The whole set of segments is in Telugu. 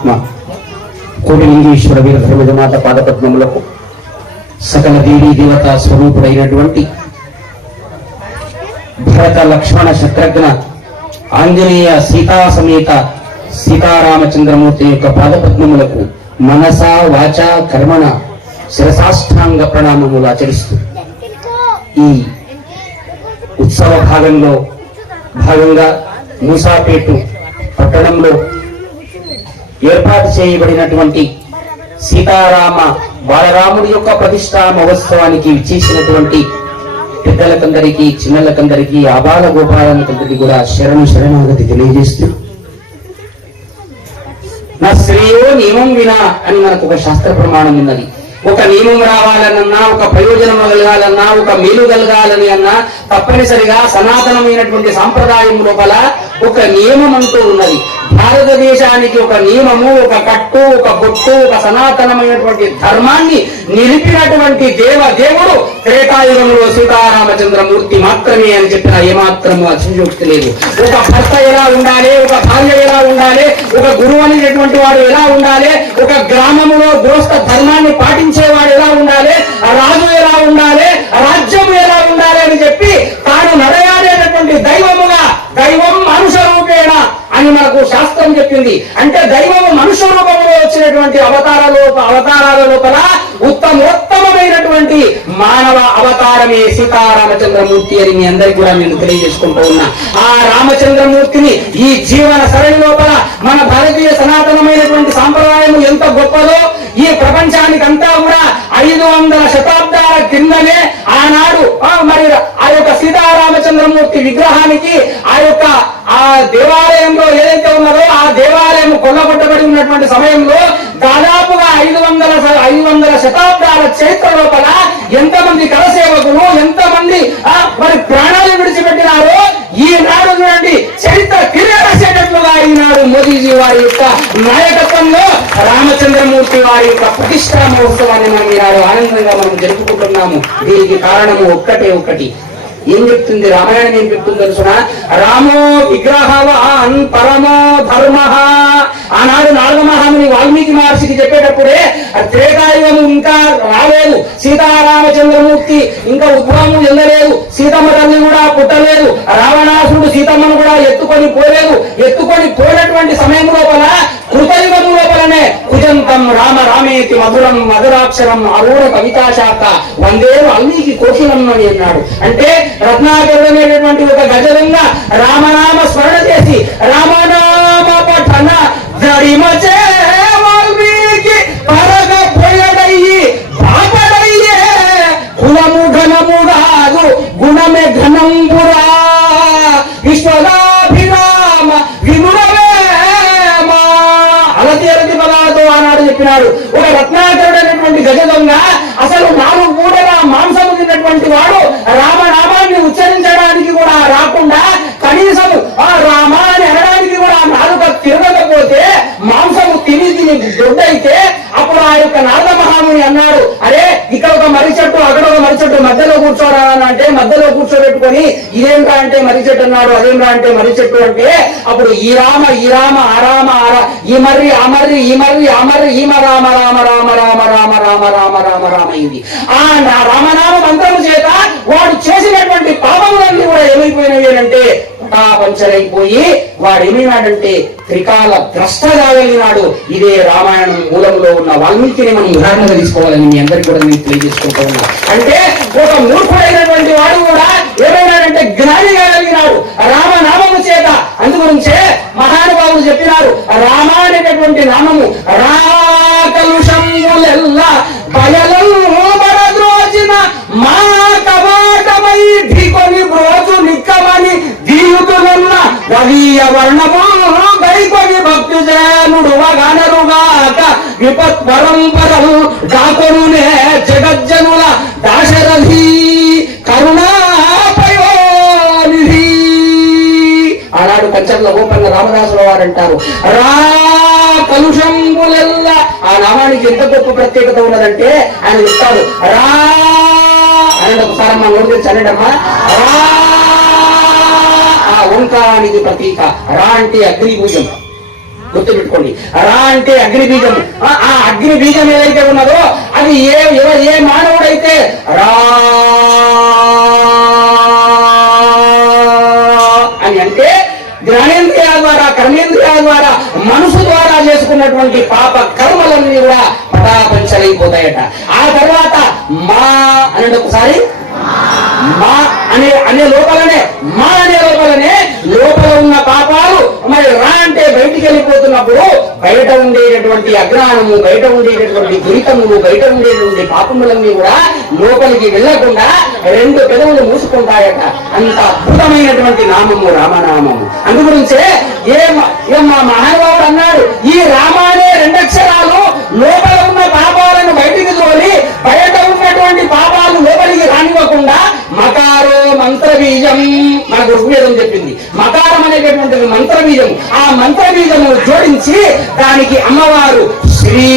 పరమాత్మ కోటిలింగేశ్వర వీర ధర్మజమాత పాదపద్మములకు సకల దేవీ దేవతా స్వరూపుడైనటువంటి భరత లక్ష్మణ శత్రుఘ్న ఆంజనేయ సీతా సమేత సీతారామచంద్రమూర్తి యొక్క పాదపద్మములకు మనసా వాచ కర్మణ శిరసాష్టాంగ ప్రణామములు ఆచరిస్తూ ఈ ఉత్సవ భాగంగా మూసాపేటు పట్టణంలో ఏర్పాటు చేయబడినటువంటి సీతారామ బాలరాముడి యొక్క ప్రతిష్టా మహోత్సవానికి చేసినటువంటి పెద్దలకందరికీ చిన్నలకందరికీ ఆబాల గోపాలకందరికీ కూడా శరణాగతి తెలియజేస్తూ నా శ్రేయో నియమం వినా అని మనకు ఒక శాస్త్ర ప్రమాణం ఉన్నది. ఒక నియమం రావాలన్నా, ఒక ప్రయోజనం కలగాలన్నా, ఒక మేలు కలగాలని అన్నా తప్పనిసరిగా సనాతనమైనటువంటి సాంప్రదాయం లోపల ఒక నియమం అంటూ ఉన్నది. భారతదేశానికి ఒక నియమము, ఒక కట్టు, ఒక బొట్టు, ఒక సనాతనమైనటువంటి ధర్మాన్ని నిలిపినటువంటి దేవుడు త్రేతాయుగంలో సీతారామచంద్రమూర్తి మాత్రమే అని చెప్పిన ఏమాత్రము అతిశయోక్తి లేదు. ఒక భర్త ఎలా ఉండాలి, ఒక భార్య ఎలా ఉండాలి, ఒక గురువు అనేటటువంటి వాడు ఎలా ఉండాలి, ఒక గ్రామములో గృహస్థ ధర్మాన్ని పాటించేవాడు ఎలా ఉండాలి, రాజు ఎలా ఉండాలి, రాజ్యము ఎలా ఉండాలి అని చెప్పి తాను నడయాడేటటువంటి దైవం మనుష రూపేణ అని మనకు శాస్త్రం చెప్పింది. అంటే దైవము మనుష్య రూపంలో వచ్చినటువంటి అవతారాల లోపల ఉత్తమోత్తమైనటువంటి మానవ అవతారమే సీతారామచంద్రమూర్తి అని మీ అందరికి కూడా నేను తెలియజేసుకుంటూ ఉన్నా. ఆ రామచంద్రమూర్తిని ఈ జీవన సరళి లోపల మన భారతీయ సనాతనమైనటువంటి సాంప్రదాయం ఎంత గొప్పదో ఈ ప్రపంచానికి అంతా కూడా 500 శతాబ్దాల కిందనే ఆనాడు మరి ఆ యొక్క సీతారామచంద్రమూర్తి విగ్రహానికి ఆ దేవాలయంలో ఏదైతే ఉన్నదో ఆ దేవాలయం కొల్లగొట్టబడి ఉన్నటువంటి సమయంలో దాదాపుగా 500 శతాబ్దాల చరిత్ర లోపల ఎంతమంది కరసేవకులు, ఎంతమంది మరి ప్రాణాలు విడిచిపెట్టినారో ఈనాడు చూడండి చరిత్ర తిరగసేటట్లుగా ఈనాడు మోదీజీ వారి యొక్క నాయకత్వంలో రామచంద్రమూర్తి వారి యొక్క ప్రతిష్టా మహోత్సవాన్ని మనం ఈనాడు ఆనందంగా మనం జరుపుకుంటున్నాము. దీనికి కారణము ఒక్కటి. ఏం చెప్తుంది రామాయణం? ఏం చెప్తుంది తెలుసునా? రామో విగ్రహవాన్ పరమో ధర్మ. ఆనాడు నాలుగ మహాముని వాల్మీకి మహర్షికి చెప్పేటప్పుడే త్రేతాయుగము ఇంకా రాలేదు, సీతారామచంద్రమూర్తి ఇంకా ఉద్భవము చెందలేదు, సీతమ్మ తల్లి కూడా పుట్టలేదు, రావణాసుడు సీతమ్మను కూడా ఎత్తుకొని పోయినటువంటి సమయం లోపల కృతయుగము లోపలనే కుజంతం రామేతి మధురం మధురాక్షరం అరూఢ కవితా శాఖ వందే వాల్మీకి కోకిలం అని అన్నాడు. అంటే రత్నాకరుడు అనేటటువంటి ఒక గజలంగా రామనామ స్మరణ చేసి రామనామ పఠన జడిమచే వాల్మీకి పరగ పొయడయ్యి పాపడయ్యే కులము ఘనము కాదు గుణమే ఘనంబురా విశ్వదాభిరామ వినురవేమ అలతి పదాలతో ఆనాడు చెప్పినాడు. ఒక రత్నాకరుడు అనేటువంటి గజదొంగ అసలు 4 మూడల మాంసము తిన్నటువంటి వాడు రామనామాన్ని ఉచ్చరించడానికి కూడా రాకుండా కనీసం ఆ రామాన్ని అనడానికి కూడా నాలుక తిరగకపోతే మాంసము తిని దొడ్డైతే అప్పుడు ఆ యొక్క నారద మహాముని అన్నాడు, అరే ఇక్కడ ఒక మర్రి చెట్టు, అక్కడ ఒక మర్రి చెట్టు, మధ్యలో కూర్చోరా అంటే మధ్యలో కూర్చోబెట్టుకొని ఇదేంట్రా అంటే మర్రి చెట్టు అన్నాడు, అదేంట్రా అంటే మర్రి చెట్టు అంటే అప్పుడు ఈ రామ ఆ రామ ఈ మర్రి ఆ మర్రి ఈ మర్రి ఆ మర్రి ఈమ రామ రామ రామ రామ రామ రామ రామ రామ రామ అయింది. ఆ రామనామ మంత్రము చేత వాడు చేసినటువంటి పాపములన్నీ కూడా ఏమైపోయినవి అంటే పంచరైపోయి వాడు ఏమైనాడంటే త్రికాల ద్రష్టగా వెళ్ళినాడు. ఇదే రామాయణం మూలంలో ఉన్న వాల్మీకిని మనం ఉదాహరణగా తీసుకోవాలని మీ అందరికీ కూడా నేను తెలియజేసుకుంటూ ఉన్నా. అంటే ఒక మూర్ఖుడైనటువంటి వాడు కూడా ఏమైనాడంటే జ్ఞానిగా కలిగినాడు రామనామము చేత. అందుగురించే మహానుభావులు చెప్పినారు, రామ అనేటటువంటి నామము రాకలుషములెల్లా బయలు బరద్రోచిన మా కవాటమై ఢీకొని బ్రోజు నిక్కమని దీయుతులున్న గవీయ వర్ణము గైకొని భక్తి జనుడు వగనరుగాక విపత్ పరంపరలు దాకొనునే జగజ్జనుల దాశరథి కరుణాపయోనిధి. ఆనాడు కంచర్ల గోపన్న రామదాసుల వారు అంటారు, రా కలుషంబులెల్లా. ఆ నామానికి ఎంత గొప్ప ప్రత్యేకత ఉన్నదంటే ఆయన చెప్తాడు, రా అని ఒకసారి మా నోటి తెచ్చి అనేటమ్మా, రా ఆ ఓంకారానికి ప్రతీక. రా అంటే అగ్నిభుజం, గుర్తుపెట్టుకోండి. రా అంటే అగ్ని బీజం. ఆ అగ్ని బీజం ఏదైతే ఉన్నదో అది ఏ మానవుడైతే రా అని అంటే జ్ఞానేంద్రియాల ద్వారా, కర్మేంద్రియాల ద్వారా, మనసు ద్వారా చేసుకున్నటువంటి పాప కర్మలన్నీ కూడా పటాపంచలైపోతాయట. ఆ తర్వాత మా అనేది ఒకసారి మా అనే లోపలనే లోపల ఉన్న పాపాలు మరి రా అంటే బయటికి వెళ్ళిపోతున్నప్పుడు బయట ఉండేటటువంటి అజ్ఞానము, బయట ఉండేటటువంటి దురితములు, బయట ఉండేటువంటి పాపములన్నీ కూడా లోపలికి వెళ్లకుండా రెండు పెదవులు మూసుకుంటాయట. అంత అద్భుతమైనటువంటి నామము రామనామము. అందుగురించే మా మహానుభావుడు అన్నాడు, ఈ రామ అనే రెండక్షరాలు లోపల ఉన్న పాపాలను బయటికి తోలి బయట ఉన్నటువంటి పాపాలు లోపలికి రానివ్వకుండా మకారో మంత్రబీజం మనకు ఋగ్వేదం చెప్పింది. మకారం అనేటటువంటిది మంత్రబీజం. ఆ మంత్రబీజము జోడించి దానికి అమ్మవారు శ్రీ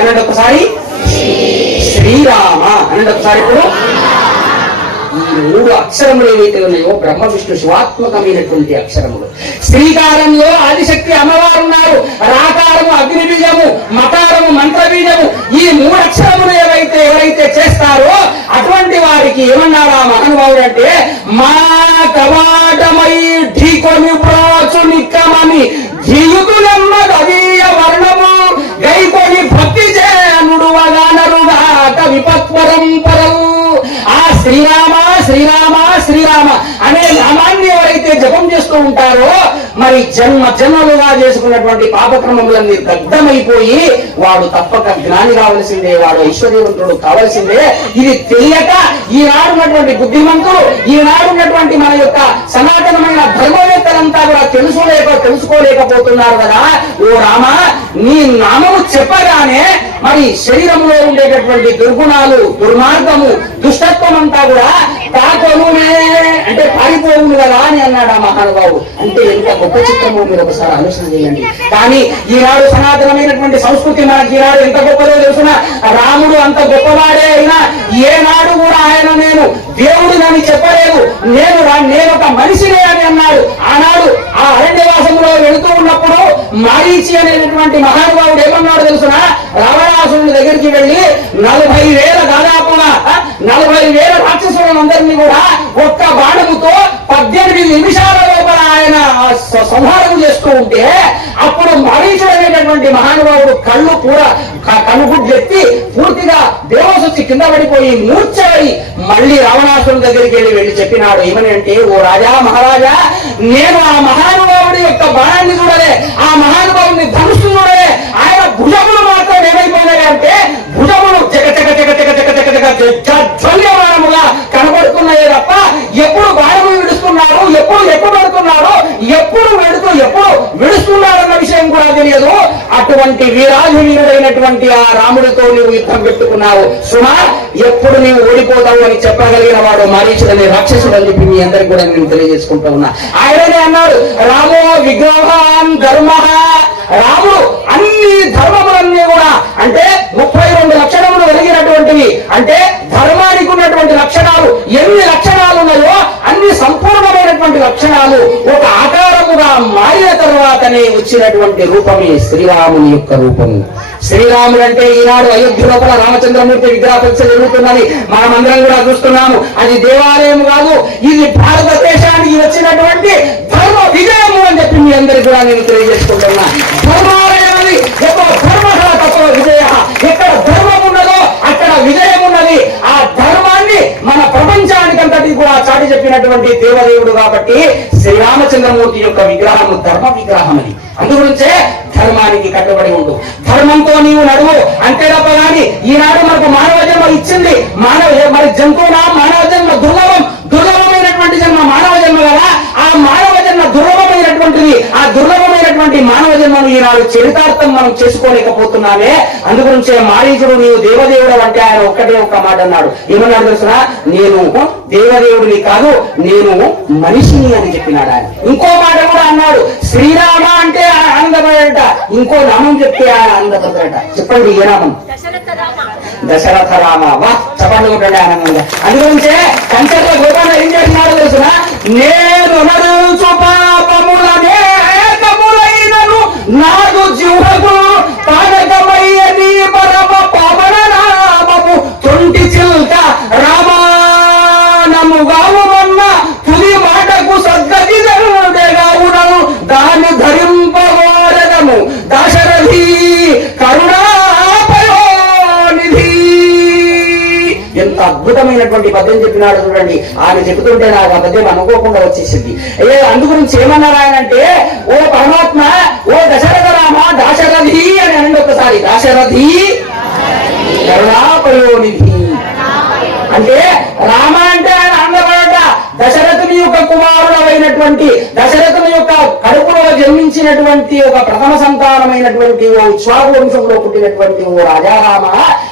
అన్నది ఒకసారి, శ్రీరామ అన్నది ఒకసారి. ఇప్పుడు ఈ మూడు అక్షరములు ఏవైతే ఉన్నాయో బ్రహ్మ విష్ణు శివాత్మకమైనటువంటి అక్షరములు. శ్రీకారంలో ఆదిశక్తి అమ్మవారు ఉన్నారు, రాకారము అగ్ని బీజము, మకారము మంత్ర బీజము. ఈ మూడు అక్షరములు ఎవరైతే చేస్తారో అటువంటి వారికి ఏమన్నారా మహానుభావుడు అంటే, మా కవాటమై ఢీకొని ప్రాచు నిక్కమని ధీయుతులమ్మదీయ వర్ణము గైకొని భక్తి చేనుడు వగానరుగాక విపత్పరంపరవు. ఆ శ్రీరామ శ్రీరామ శ్రీరామ అనే నామాన్ని ఎవరైతే జపం చేస్తూ ఉంటారో మరి జన్మలుగా చేసుకున్నటువంటి పాపక్రమములన్నీ దగ్ధమైపోయి వాడు తప్పక జ్ఞాని కావలసిందే, వాడు ఐశ్వర్యవంతుడు కావలసిందే. ఇది తెలియక ఈనాడున్నటువంటి బుద్ధిమంతులు, ఈనాడున్నటువంటి మన యొక్క సనాతనమైన ధర్మవేత్తలంతా కూడా తెలుసుకోలేకపోతున్నారు కదా. ఓ రామ, నీ నామము చెప్పగానే మరి శరీరంలో ఉండేటటువంటి దుర్గుణాలు, దుర్మార్గము, దుష్టత్వం అంతా కూడా తాకొనునే అంటే పారిపోవును కదా అని అన్నాడు ఆ మహానుభావుడు. అంటే ఎంత గొప్ప చిత్రమో మీరు ఒకసారి ఆలోచన చేయండి. కానీ ఈనాడు సనాతనమైనటువంటి సంస్కృతి మనకి ఈనాడు ఎంత గొప్పదో తెలుసిన. రాముడు అంత గొప్పవాడే అయినా ఏనాడు కూడా ఆయన నేను దేవుడినని చెప్పలేదు, నేను ఒక మనిషినే అని అన్నాడు. ఆనాడు ఆ అరణ్యవాసంలో వెళుతూ ఉన్నప్పుడు మారీచి అనేటటువంటి మహానుభావుడు ఏమన్నాడు తెలుసిన, రావణాసురుడి దగ్గరికి వెళ్ళి 40,000 దాదాపుగా 40,000 రాక్షసులందరినీ కూడా ఒక్క బాణముతో 18 నిమిషాల లోపల ఆయన సంహారం చేస్తూ ఉంటే అప్పుడు మారీచుడు అనేటటువంటి మహానుభావుడు కనుగుడ్లెత్తి పూర్తిగా దేవసొచ్చి కింద పడిపోయి మూర్ఛపడి మళ్ళీ రావణాసురుడి దగ్గరికి వెళ్ళి చెప్పినాడు. ఏమని అంటే, ఓ రాజా మహారాజా, నేను ఆ మహానుభావుడి యొక్క బాణాన్ని చూడలే, ఆ మహానుభావుని ధనుస్సు చూడలే. ఆయన భుజములు మాత్రం ఏమైపోయినాయంటే భుజములు జ్వల్యమానముగా కనబడుతున్నాయే తప్ప ఎప్పుడు బాణములు విడుస్తున్నాడు, ఎప్పుడు పెడుతున్నాడు, ఎప్పుడు విడుస్తున్నాడన్న విషయం కూడా తెలియదు. అటువంటి వీరాజువీరుడైనటువంటి ఆ రాముడితో నీవు యుద్ధం పెట్టుకున్నావు సుమా, ఎప్పుడు నీవు ఓడిపోతావు అని చెప్పగలిగిన వాడు మారీచుడనే రాక్షసుడు అని చెప్పి మీ అందరికి కూడా నేను తెలియజేసుకుంటూ ఉన్నా. ఆయననే అన్నాడు, రామో విగ్రహాన్ ధర్మ. రాముడు అన్ని ధర్మములన్నీ కూడా అంటే 32 లక్షణములు కలిగినటువంటివి. అంటే ధర్మానికి ఉన్నటువంటి లక్షణాలు ఎన్ని లక్షణాలు ఉన్నాయో అన్ని సంపూర్ణమైనటువంటి లక్షణాలు ఒక ఆకారముగా మారిన తర్వాతనే వచ్చినటువంటి రూపమే శ్రీరాముని యొక్క రూపము. శ్రీరాముడు అంటే ఈనాడు అయోధ్య లోపల రామచంద్రమూర్తి విగ్రహ ప్రతిష్ఠ జరుగుతుందని మనమందరం కూడా చూస్తున్నాము. అది దేవాలయం కాదు, ఇది భారతదేశానికి వచ్చినటువంటి ధర్మ విజయము అని చెప్పి మీ అందరికీ కూడా నేను తెలియజేసుకుంటున్నా. ధర్మాలయాన్ని తత్వ విజయ, ఎక్కడ ధర్మం ఉన్నదో అక్కడ విజయం ఉన్నది. ఆ ధర్మాన్ని మన ప్రపంచానికంతటి కూడా చాటి చెప్పినటువంటి దేవదేవుడు కాబట్టి శ్రీరామచంద్రమూర్తి యొక్క విగ్రహము ధర్మ విగ్రహం అది. అందుగురించే ధర్మానికి కట్టుబడి ఉండు, ధర్మంతో నీవు నడువు అంతే తప్ప. కానీ ఈనాడు మనకు మానవ జన్మ ఇచ్చింది, మరి జంతువునా మానవ జన్మ దుర్లభమైనటువంటి జన్మ మానవ జన్మ కదా. ఆ మానవ జన్మ దుర్లభమైనటువంటిది. ఆ దుర్లభమైనటువంటి మానవ జన్మను ఈనాడు చరితార్థం మనం చేసుకోలేకపోతున్నామే. అందుగురించే మారీచుడు నీవు దేవదేవుడు అంటే ఆయన ఒక్క మాట అన్నాడు. ఏమన్నాడు తెలుసునా, నేను దేవదేవుడిని కాదు, నేను మనిషిని అని చెప్పినాడు ఆయన. ఇంకో మాట కూడా అన్నాడు, శ్రీరామ అంటే ఆనందపడట, ఇంకో నామం చెప్తే ఆయన ఆనందపడతాడట. చెప్పండి ఏ నామం? దశరథ రామ. వా చెప్పండి కొట్టండి ఆనందంగా. అందుగురించే కంచర్ల గోపాల ఏం చేస్తున్నాడో తెలుసునా, నేను నడుచు పాపములనే నాదు జిహ్వకు పానకమయ్యని పరమ పవన నామము తొంటి చిల్క రామానముగావుమన్న తుది మాటకు సద్గతి జరుడెగావునను దాన్ని ధరింపగోరదము దశరథి కరుణాపయోనిధి. ఎంత అద్భుతమైనటువంటి పద్యం చెప్పినాడు చూడండి. ఆయన చెబుతుంటే నాకు ఆ పద్యం అనుకోకుండా వచ్చేసింది. అందుగురించి ఏమన్నారు ఆయన అంటే, ఓ పరమాత్మ, ఓ దశరథ రామ దాశరథి అని అనండి ఒకసారి. దాశరథి కరుణాపయోనిధి అంటే రామ అంటే ఆయన అందబడట దశరథుని యొక్క కుమారుడు అయినటువంటి, దశరథుని యొక్క కడుపులో జన్మించినటువంటి ఒక ప్రథమ సంతానమైనటువంటి ఓ ఇక్ష్వాకు వంశంలో పుట్టినటువంటి ఓ రాజారామ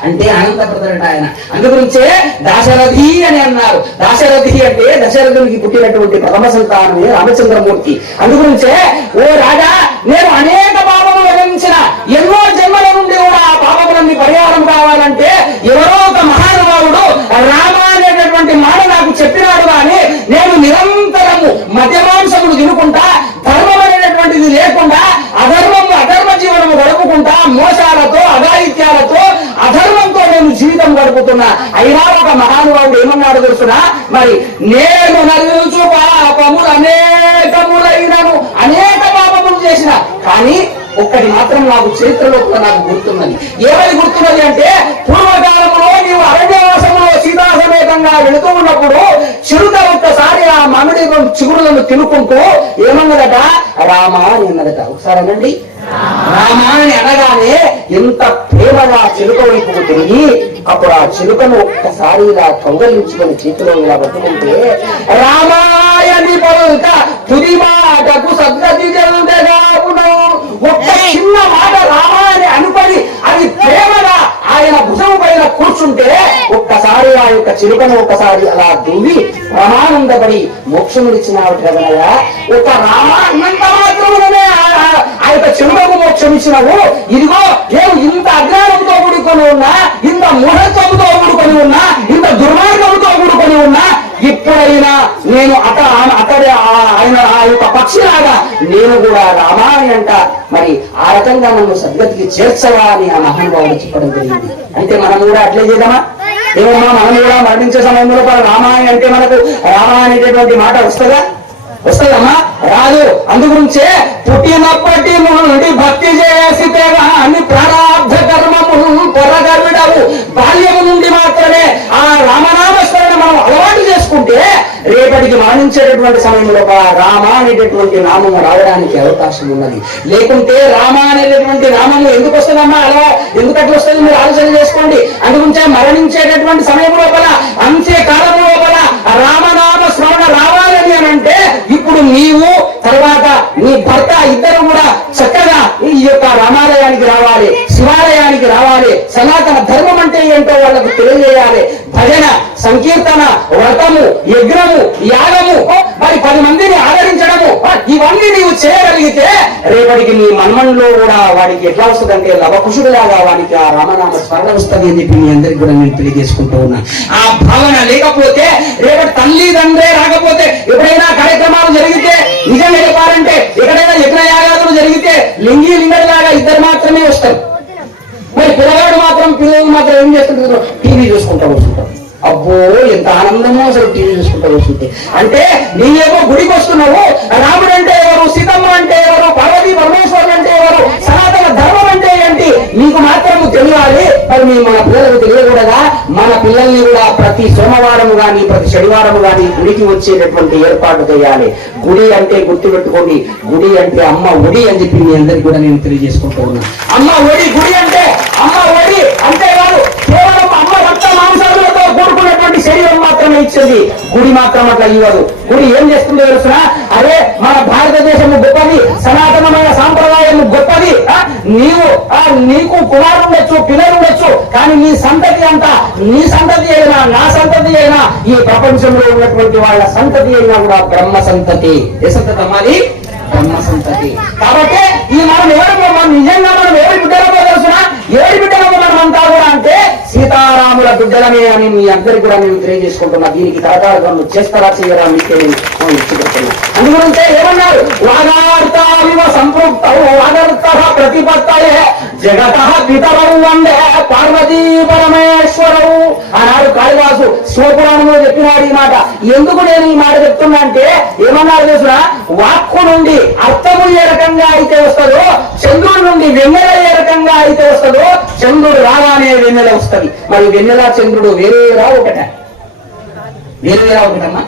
అంటే ఆనందపడతాడట ఆయన. అందుగురించే దాశరథి అని అన్నారు. దాశరథి అంటే దశరథునికి పుట్టినటువంటి ప్రథమ సంతానమే రామచంద్రమూర్తి. అందుగురించే ఓ రాజా, నేను అనేక పాపములు వహించిన, ఎన్నో జన్మల నుండి కూడా ఆ పాపములన్నీ పరిహారం కావాలంటే ఎవరో ఒక మహానుభావుడు రామ అనేటటువంటి మాట నాకు చెప్పినాడు. కానీ నేను నిరంతరము మద్యమాంసములు తినుకుంటా, ధర్మం అనేటటువంటిది లేకుండా అధర్మ జీవనము గడుపుకుంటా, మోసాలతో అఘాయిత్యాలతో అధర్మంతో నేను జీవితం గడుపుతున్నా. అయినా ఒక మహానుభావుడు ఏమన్నాడు తెలుసునా? మరి నేను నలుచు పాపములు అనేకములైనను, అనేక పాపములు చేసిన, కానీ ఒక్కటి మాత్రం నాకు చరిత్రలో నాకు గుర్తున్నది. ఏమని గుర్తున్నది అంటే, పూర్వకాలంలో నీవు అరణ్యవాసంలో సీతా సమేతంగా వెళుతూ ఉన్నప్పుడు చిరుత ఒక్కసారి ఆ మామిడి చిగురులను తినుకుంటూ ఏమన్నదట? రామా అని అన్నదట. ఒకసారి అనండి. రామా అని అనగానే ఎంత ప్రేమగా చిలుక వైపుకు తిరిగి అప్పుడు ఆ చిలుకను ఒక్కసారి ఇలా కౌగలించుకొని చేతిలో ఇలా పట్టుకుంటే, రామాయని పలుక తుది మాటకు సద్గతి జరుడెగావును. ఒక్క చిన్న మాట రామాయని అనుకొని అది ప్రేమగా ఆయన భుజం పైన కూర్చుంటే ఒక్కసారి ఆ యొక్క చిలుకను ఒక్కసారి అలా దువ్వి ప్రమానందపడి మోక్షమునిచ్చినాడు కదనయ్యా. ఒక రామ అన్నంత మాత్రమే ఆ యొక్క చిలుకకు మోక్షం ఇచ్చినావు. ఇదిగో నేను ఇంత అజ్ఞానంతో కూడుకొని ఉన్నా, ఇంత మూఢత్వంతో కూడుకొని ఉన్నా, ఇంత దుర్మార్గంతో కూడుకొని ఉన్నా, ఇప్పుడైనా నేను ఆయన ఆ యొక్క పక్షిలాగా నేను కూడా రామాని అంట. మరి ఆ రకంగా నన్ను సద్గతికి చేర్చవా అని ఆ మహానుభావుడు చెప్పడం జరిగింది. అంటే మనం కూడా అట్లే చేద్దామా? ఏమమ్మా, మనం కూడా మరణించే సమయంలో రామాయణ అంటే మనకు రామ అనేటటువంటి మాట వస్తుందమ్మా? రాదు. అందుగురించే పుట్టినప్పటి నుండి భక్తి చేసితే అన్ని ప్రారాబ్ధ కర్మము పొరగవిడవు. బాల్యము నుండి మాత్రమే ఆ రామనామస్మరణ మనం అలవాటు చేసుకుంటే రేపటికి మరణించేటటువంటి సమయంలో రామ అనేటటువంటి నామము రావడానికి అవకాశం ఉన్నది. లేకుంటే రామ అనేటటువంటి నామము ఎందుకు వస్తుందమ్మా? అలా ఎందుకు అట్లా వస్తుంది మీరు ఆలోచన చేసుకోండి. అందుగురించే మరణించేటటువంటి సమయం లోపల, అంత్య కాలం లోపల రామనామ స్మరణ రావాలని అని అంటే ఇప్పుడు నీవు తర్వాత నీ భర్త ఇద్దరు కూడా చక్కగా ఈ యొక్క రామాలయానికి రావాలి, శివాలయానికి రావాలి. సనాతన ధర్మం అంటే ఏంటో వాళ్ళకు తెలియజేయాలి. భజన, సంకీర్తన, వ్రతము, యజ్ఞము, యాగము, మరి 10 మందిని ఆదరించడము, ఇవన్నీ నీవు చేయగలిగితే రేపటికి నీ మన్మన్లో కూడా వాడికి ఎట్లా వస్తుందంటే లవకుశుడులాగా వాడికి ఆ రామనామ స్మరణ వస్తుంది అని చెప్పి మీ అందరికి కూడా నేను తెలియజేసుకుంటూ ఉన్నా. ఆ భావన లేకపోతే రేపటి తల్లిదండ్రే రాకపోతే ఎప్పుడైనా కార్యక్రమాలు జరిగితే నిజం చెప్పాలంటే ఎక్కడైనా యజ్ఞయాగాదులు జరిగితే లింగడిలాగా ఇద్దరు మాత్రమే వస్తారు. మరి పిల్లలు మాత్రం ఏం చేస్తుంటారు? టీవీ చూసుకుంటూ వస్తుంటారు. అబ్బో ఎంత ఆనందమో అసలు టీవీ చూసుకుంటూ వస్తుంటే. అంటే నీవేమో గుడికి వస్తున్నావు, రాముడు అంటే ఎవరు, సీతమ్మ అంటే ఎవరు, పార్వతీ పరమేశ్వరుడు అంటే ఎవరు, సనాతన ధర్మం అంటే ఏంటి నీకు మాత్రము తెలియాలి. మరి మన పిల్లలకు తెలియకూడదా? మన పిల్లల్ని కూడా ప్రతి సోమవారం గాని ప్రతి శనివారం గాని గుడికి వచ్చేటటువంటి ఏర్పాటు చేయాలి. గుడి అంటే గుర్తుపెట్టుకోండి, గుడి అంటే అమ్మ ఒడి అని చెప్పి మీ అందరికి కూడా నేను తెలియజేసుకుంటూ ఉన్నా. అమ్మ ఒడి, గుడి అంటే అమ్మ ఒడి అంతేకాదు కేవలం అమ్మ రక్త మాంసాలతో కూడుకున్నటువంటి శరీరం మాత్రమే ఇచ్చింది. గుడి మాత్రం అట్లా ఇవ్వదు. గుడి ఏం చేస్తుందో తెలుసునా? అరే మన భారతదేశము గొప్పది, సనాతనమైన సాంప్రదాయము గొప్పది. నీకు కుమారుడు ఉండొచ్చు, పిల్లలు ఉండొచ్చు, కానీ నీ సంతతి అంతా, నీ సంతతి అయినా నా సంతతి అయినా ఈ ప్రపంచంలో ఉన్నటువంటి వాళ్ళ సంతతి అయినా కూడా బ్రహ్మ సంతతి. ఏ సంతతి అమ్మాది? బ్రహ్మ సంతతి. కాబట్టి ఈ మనం నిజంగా మనం ఎవరి బిడ్డలమో తెలుసునా? ఎవరి బిడ్డలమో మనమంతా కూడా అంటే సీతారాముల బిడ్డలమే అని మీ అందరికి కూడా నేను తెలియజేసుకుంటున్నా. దీనికి కరకాల చేస్తారా చేయరా మీకే నేను ఇచ్చిపెడుతున్నా. అందుగురించే ఏమన్నారు, వాగార్తావివ సంపృక్తౌ వాగర్త ప్రతిపత్తయే జగత పితరౌ వందే పార్వతీ పరమేశ్వరవు అన్నాడు కాళిదాసు. శివపురాణంలో చెప్పినాడు ఈ మాట. ఎందుకు నేను ఈ మాట చెప్తున్నా అంటే, ఏమన్నారు తెలుసునా, వాక్కు నుండి అర్థము ఏ రకంగా అయితే వస్తుందో, చంద్రుడి నుండి వెన్నెల ఏ రకంగా అయితే వస్తుందో, చంద్రుడు రాగానే వెన్నెల వస్తుంది. మరి వెన్నెల చంద్రుడు వేరేరా ఒకటే? వేరేరా ఒకటమ్మా?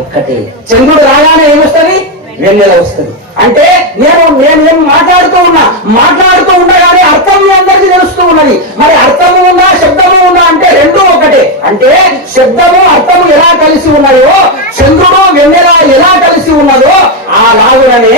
ఒక్కటే. చంద్రుడు రాగానే ఏమొస్తుంది? వెన్నెల వస్తుంది. అంటే నేను మాట్లాడుతూ ఉండగానే అర్థం మీ అందరికీ తెలుస్తూ ఉన్నది. మరి అర్థము ఉందా శబ్దము ఉందా అంటే రెండూ ఒకటే. అంటే శబ్దము అర్థము ఎలా కలిసి ఉన్నాయో, చంద్రుడు వెన్నెల ఎలా కలిసి ఉన్నదో, ఆ లాగుననే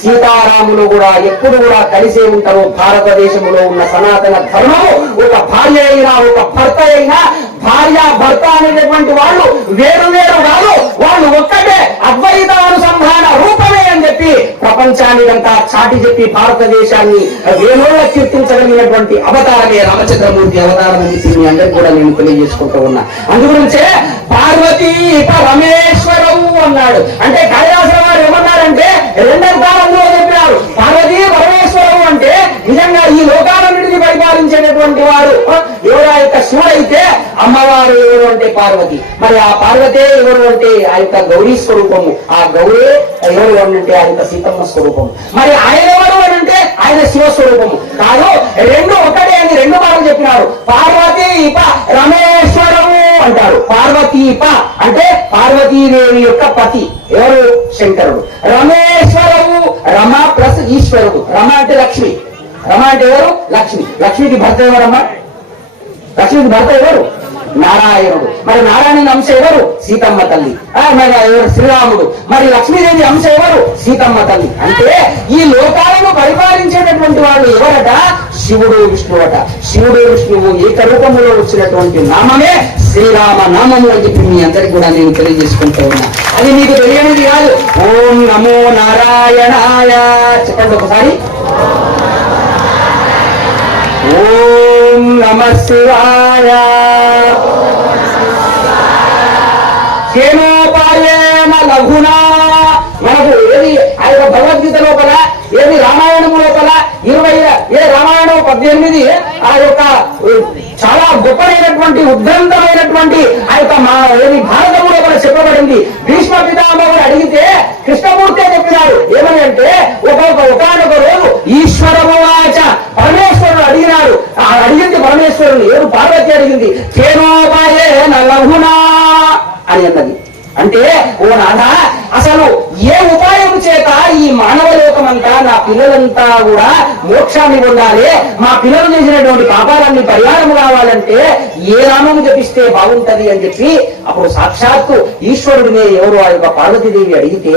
సీతారాములు కూడా ఎప్పుడు కూడా కలిసే ఉంటారు. భారతదేశంలో ఉన్న సనాతన ధర్మము ఒక భార్య అయినా ఒక భర్త అయినా, భార్య భర్త అనేటటువంటి వాళ్ళు వేరు వేరు కాదు, వాళ్ళు ఒక్కటే అద్వైతానుసంధాన రూపమే అని చెప్పి ప్రపంచానికంతా చాటి చెప్పి భారతదేశాన్ని వేణోళ్ళ కీర్తించగలిగినటువంటి అవతారమే రామచంద్రమూర్తి అవతారం అని చెప్పి మీ అందరికీ కూడా నేను తెలియజేసుకుంటూ ఉన్నా. అందుగురించే పార్వతీ పరమేశ్వరవు అన్నాడు. అంటే కాళిదాసు వారు ఏమన్నారంటే రెండర్థాలంలో చెప్పినారు. పార్వతీ పరమేశ్వరవు అంటే నిజంగా ఈ లోకాలన్నిటిని పరిపాలించేటటువంటి వారు ఎవరు? ఆ యొక్క శివుడైతే అమ్మవారు ఎవరు అంటే పార్వతి. మరి ఆ పార్వతే ఎవరు అంటే ఆ యొక్క గౌరీ స్వరూపము. ఆ గౌరీ ఎవరు అంటే ఆ యొక్క సీతమ్మ స్వరూపము. మరి ఆయన ఎవరు అంటే ఆయన శివ స్వరూపము కాదు. రెండు ఒకటే అని రెండు మాటలు చెప్పినారు. పార్వతీప రమేశ్వరము అంటారు. పార్వతీప అంటే పార్వతీదేవి యొక్క పతి ఎవరు? శంకరుడు. రమేశ్వరవు రమ ప్లస్ ఈశ్వరుడు. రమ అంటే లక్ష్మి. రమ అంటే ఎవరు? లక్ష్మి. లక్ష్మికి భర్త ఎవరమ్మా? లక్ష్మికి భర్త ఎవరు? నారాయణుడు. మరి నారాయణుని అంశ ఎవరు? సీతమ్మ తల్లి. మరి ఎవరు? శ్రీరాముడు. మరి లక్ష్మీదేవి అంశ ఎవరు? సీతమ్మ తల్లి. అంటే ఈ లోకాలను పరిపాలించేటటువంటి వాళ్ళు ఎవరట? శివుడు విష్ణువట. శివుడు విష్ణువు ఏకరూపంలో వచ్చినటువంటి నామమే శ్రీరామ నామము అని చెప్పి మీ అందరికి కూడా నేను తెలియజేసుకుంటూ ఉన్నా. అది మీకు తెలియనిది కాదు. ఓం నమో నారాయణాయ చెప్పండి ఒకసారి. ఓం నమః శివాయ. కేనోపాయేన లఘునా. మనకు ఏది ఆ యొక్క భగవద్గీత లోపల, ఏది రామాయణం లోపల 20 రామాయణం 18 ఆ యొక్క చాలా గొప్పైనటువంటి ఉద్గ్రంథమైనటువంటి ఆ యొక్క ఏది భారతము లోపల చెప్పబడింది. భీష్మ పితామహుడు అడిగితే కృష్ణమూర్తే చెప్పినారు. ఏమని అంటే ఒకనొక రోజు ఈశ్వరమువాచ పరమేశ్వరుడు అడిగినాడు. అడిగింది పరమేశ్వరుడు. ఎవరు? పార్వతి అడిగింది. కేనోపాయేన లఘునా అని అన్నది. అంటే ఓ నాథ, అసలు ఏ ఉపాయం చేత ఈ మానవ లోకమంతా, నా పిల్లలంతా కూడా మోక్షాన్ని పొందాలి, మా పిల్లలు చేసినటువంటి పాపాలన్నీ పరిహారం కావాలంటే ఏ నామము జపిస్తే బాగుంటది అని చెప్పి అప్పుడు సాక్షాత్తు ఈశ్వరుడిని ఎవరు ఆ యొక్క పార్వతీదేవి అడిగితే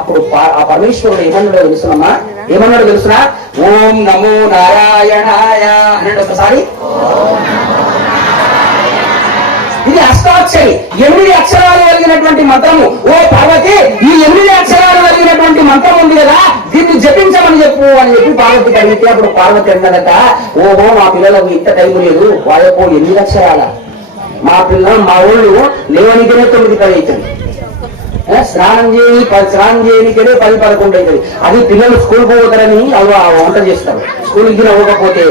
అప్పుడు ఆ పరమేశ్వరుడు ఏమన్నాడో తెలుసునమ్మా? ఏమన్నాడో తెలుసునా? ఓం నమో నారాయణాయ అన్నాడు. ఒకసారి ఇది అష్టాక్షరి 8 అక్షరాలు కలిగినటువంటి మంత్రము. ఓ పార్వతి, ఈ 8 అక్షరాలు కలిగినటువంటి మంత్రం ఉంది కదా, దీన్ని జపించమని చెప్పు అని చెప్పి పార్వతికి అడిగితే అప్పుడు పార్వతి అన్నదట, ఓహో మా పిల్లలకు ఇంత టైం లేదు, వాళ్ళకు 8 అక్షరాల. మా వాళ్ళు లేవనికనే 9 10 అవుతుంది, స్నానం చేయనికనే 10 11 అవుతుంది. అది పిల్లలు స్కూల్ పోతారని అలా వంట చేస్తారు. స్కూల్కి పోకపోతే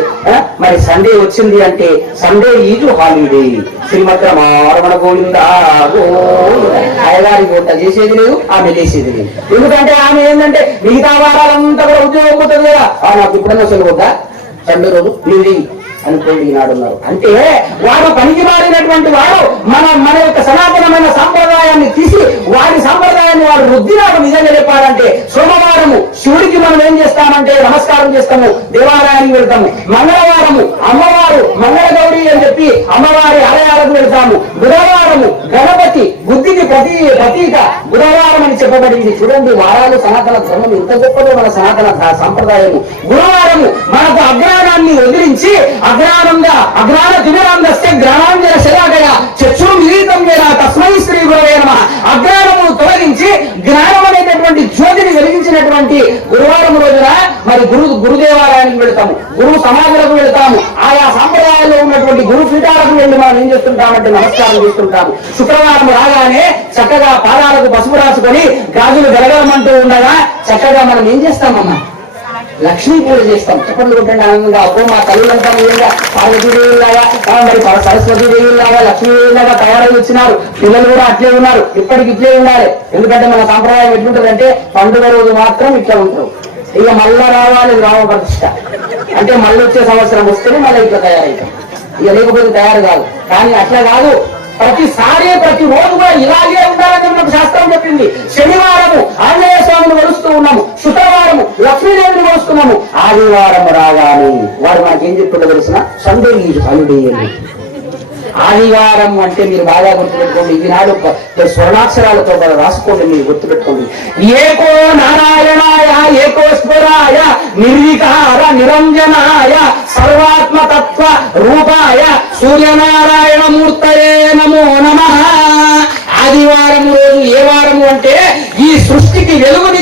మరి సండే వచ్చింది అంటే సండే ఈజ్ హాలిడే. శ్రీమతి రమణ గోవింద అయ్యగారికి వంట చేసేది లేదు, ఆమె చేసేది లేదు. ఎందుకంటే ఆమె ఏంటంటే మిగతా వారాలంతా కూడా ఉద్యోగం పోతుంది కదా, నాకు ఇప్పుడన్నా సెలవుద్దా సండే రోజు మీరు అనుకోండి ఈనాడున్నారు. అంటే వాడు పనికి మారినటువంటి వాడు మన యొక్క సనాతనమైన సాంప్రదాయాన్ని తీసి వాడి సాంప్రదాయాన్ని వాడు రుద్దినాడు. నిజంగా చెప్పాలంటే సోమవారము శివుడికి మనం ఏం చేస్తామంటే నమస్కారం చేస్తాము, దేవాలయానికి వెళ్తాము. మంగళవారము అమ్మవారు మంగళగౌరి అని చెప్పి అమ్మవారి ఆలయాలకు వెళ్తాము. బుధవారము గణపతి బుద్ధికి ప్రతీక బుధవారం అని చెప్పబడింది. చూడండి వారాలు సనాతన ధర్మం ఎంత గొప్పదో మన సనాతన సంప్రదాయము. గురువారము మనకు అజ్ఞానాన్ని వదిలించి అజ్ఞాన దినరాందస్తే జ్ఞానాంజన శలాగయ చక్షు విలీతం చేరా తస్మై శ్రీ గురవే నమః. అజ్ఞానము తొలగించి జ్ఞానం అనేటటువంటి జ్యోతిని వెలిగించినటువంటి గురువారం రోజున మరి గురుదేవాలయానికి వెళ్తాము, గురువు సమాధులకు వెళ్తాము, ఆయా సాంప్రదాయాల్లో ఉన్నటువంటి గురు పీఠాలకు వెళ్ళి మనం ఏం చేస్తుంటామంటే నమస్కారం చేస్తుంటాము. శుక్రవారం రాగానే చక్కగా పాదాలకు పసుపు రాసుకొని గాజులు గలగలమంటూ ఉండగా చక్కగా మనం ఏం చేస్తామమ్మా, లక్ష్మీ పూజ చేస్తాం. చెప్పండి కొట్టండి ఆనందంగా. అబ్బో మా తల్లులంతా మీరుగా పార్వతీదేవిలాగా, మరి సరస్వతీదేవిలాగా, లక్ష్మీదేవిలాగా తయారై వచ్చినారు. పిల్లలు కూడా అట్లే ఉన్నారు, ఇప్పటికి ఇట్లే ఉండాలి. ఎందుకంటే మన సాంప్రదాయం ఎట్లుంటుందంటే పండుగ రోజు మాత్రం ఇట్లా ఉంటారు, ఇక మళ్ళా రావాలి రామ ప్రతిష్ట అంటే మళ్ళీ వచ్చే సంవత్సరం వస్తేనే మళ్ళీ ఇట్లా తయారైతాం, ఇక లేకపోతే తయారు కాదు. కానీ అట్లా కాదు, ప్రతిసారి ప్రతి రోజు కూడా ఇలాగే ఉండాలని మనకు శాస్త్రం చెప్పింది. శనివారము ఆంజనేయ స్వామిని కొలుస్తూ ఉన్నాము, శుక్రవారము లక్ష్మీదేవిని కొలుస్తున్నాము, ఆదివారం రాగానే వాడు మనకేం చెప్తుండో తెలిసిన సండే ఈజ్ హాలిడే అని. ఆదివారం అంటే మీరు బాగా గుర్తుపెట్టుకోండి, ఈనాడు స్వర్ణాక్షరాలతో రాసుకోండి, మీరు గుర్తుపెట్టుకోండి. ఏకో నారాయణాయ ఏకోశ్వరాయ నిర్వికార నిరంజనాయ సర్వాత్మతత్వ రూపాయ సూర్యనారాయణ మూర్తయే నమో నమః. ఆదివారం రోజు ఏ వారము అంటే ఈ సృష్టికి వెలుగుని